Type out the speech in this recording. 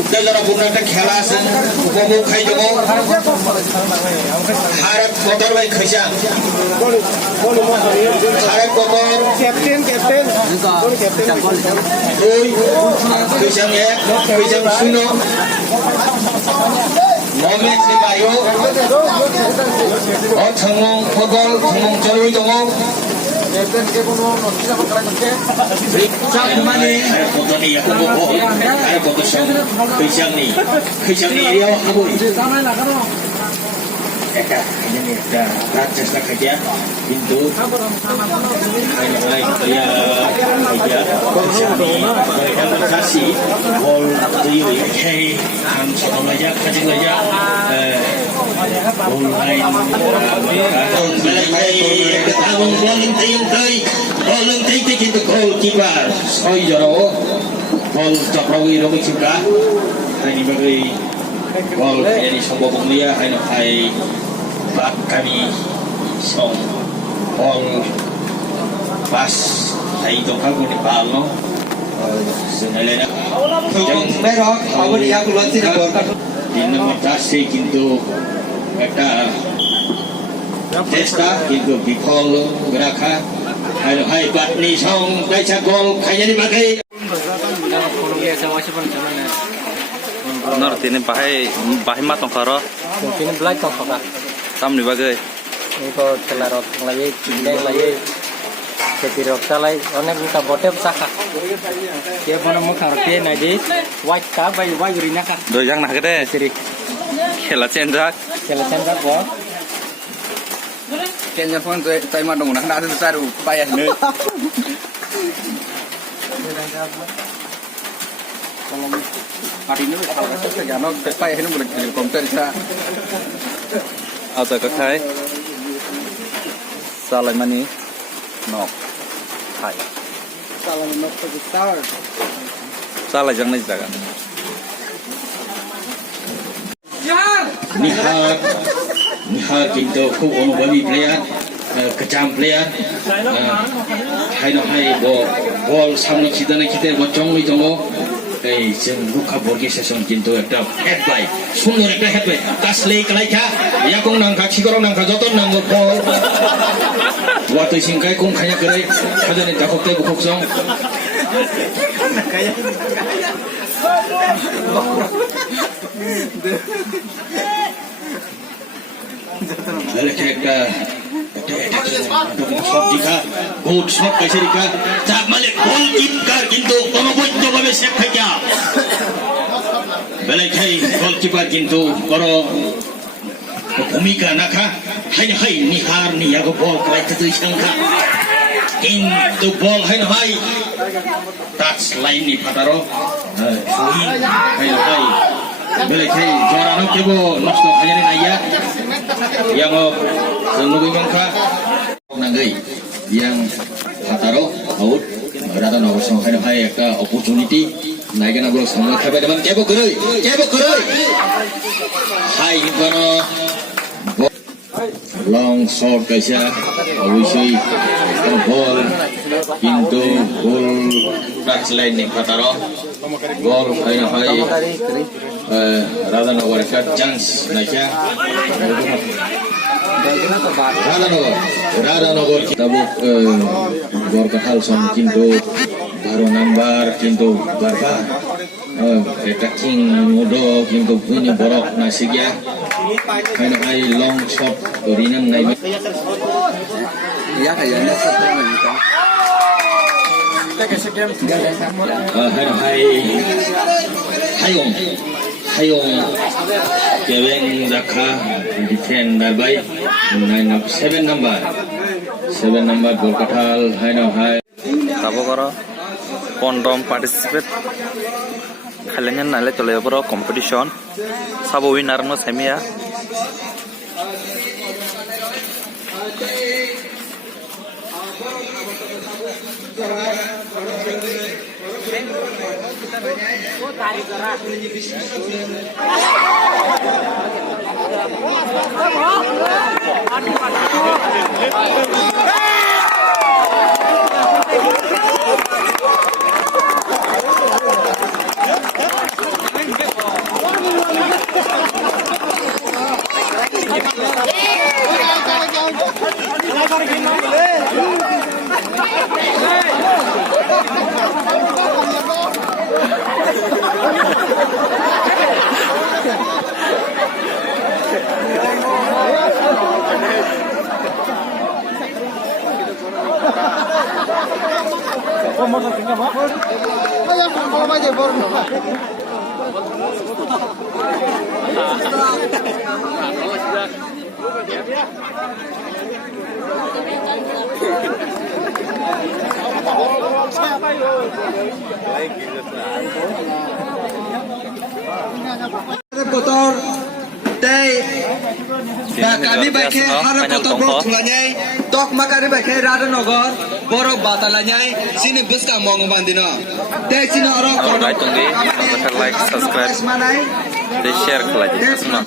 উত্তেজনাপূর্ণ একটা খেলা আছে উপভোগ খাই দেবো হারত কতর ভাই খাইছা হারত কতর ক্যাপ্টেন দুই খাইছাম এক খাইছাম শূন্য মমেট বায়ু ও থামং ফগল থামং চলুই দङ চেষ্টা খাইয়া কিন্তু kasih bol tuyu hey kan sono aja kajing aja bol lain ketanggung bolong tayung কিন্তু goalkeeper soi jaro bol Cakrawi Romi Cipta ini bagi bol jadi sobo mulia haino hai bak kami song bol pas hai to kagu di balno কিন্তু একটা চেষ্টা কিন্তু বিফল রাখা ভাই Patni song পয়সা গোল খাইনি বাকি তিনি বাহাই মা tongkaro তিনি belai tongkara tamni bagai itu celarot lagi cindeng lagi ketirok salai onek buka botep saka dia mana mau karpet nadi white ka bai urina ka dojang nah gede siri khela cendrak bo kayaknya pun tay mah dong nah ada besar payah nih hari ini kalau jangan payah ini boleh komputer sa atau kekai salai mani nok hai salah nomor besar salah jangan jaga Nihar কিন্তু খুব অনুভবী player kejam player hai no hai ball সামনে খিদানে খিদে মচংই দङ এই जों Luka বর্গি session কিন্তু একটা head by সুন্দর একটা হেড বাই কাসলে কালাইখা ইয়াকং নাংখা খিগরং নাংখা যতন নাंगौ বল ওয়াতৈ সিংখাই কং খায়া গरै খাজানি দাखokते बुखोकजों একটা শট দিখা গুড শট কাইছে দিখা চাপ মালে গোলকিপার কিন্তু অনবদ্যভাবে সেভ খাইয়া বেলে খাই গোলকিপার কিন্তু বড় ভূমিকা নাখা হাই হাই নিহার নিয়াগো বল খাইতে দুই সংখ্যা কিন্তু বল হাই হাই টাচ লাইন নি ফাটারো সুইন হাই হাই বেলে খাই জরানো কেবো নষ্ট খাইনে নাইয়া yang जों लुबैमोनखा नांगै yang hataro out rada no song khai hai ekta opportunity naigana bro samna khabai deman kebo koroi hai kono long shot kaisa obviously ball কিন্তু goal touch line ni hataro goal khai hai Radhanogor একটা chance নাইকা Radhanogor tabuk Gorkahal son কিন্তু 12 number কিন্তু বারবার এটা king মোডো কিন্তু বুনি বরক নাসিগিয়া কাইনো high long shot রিনাং নাই ya kayaknya satu menit Hayong Kevin Zaka defend by 7 number Golkathal hai tabo karo pondom participate khalengan nale tole boro competition sabo winner no semia kotor tei kami baike harap kotor bro tulanyai tok makari baike rada nogor borok batalanyai sini buska mongo bandino tei sini orang Alright, tunggu. Like, subscribe, dan share ke lagi.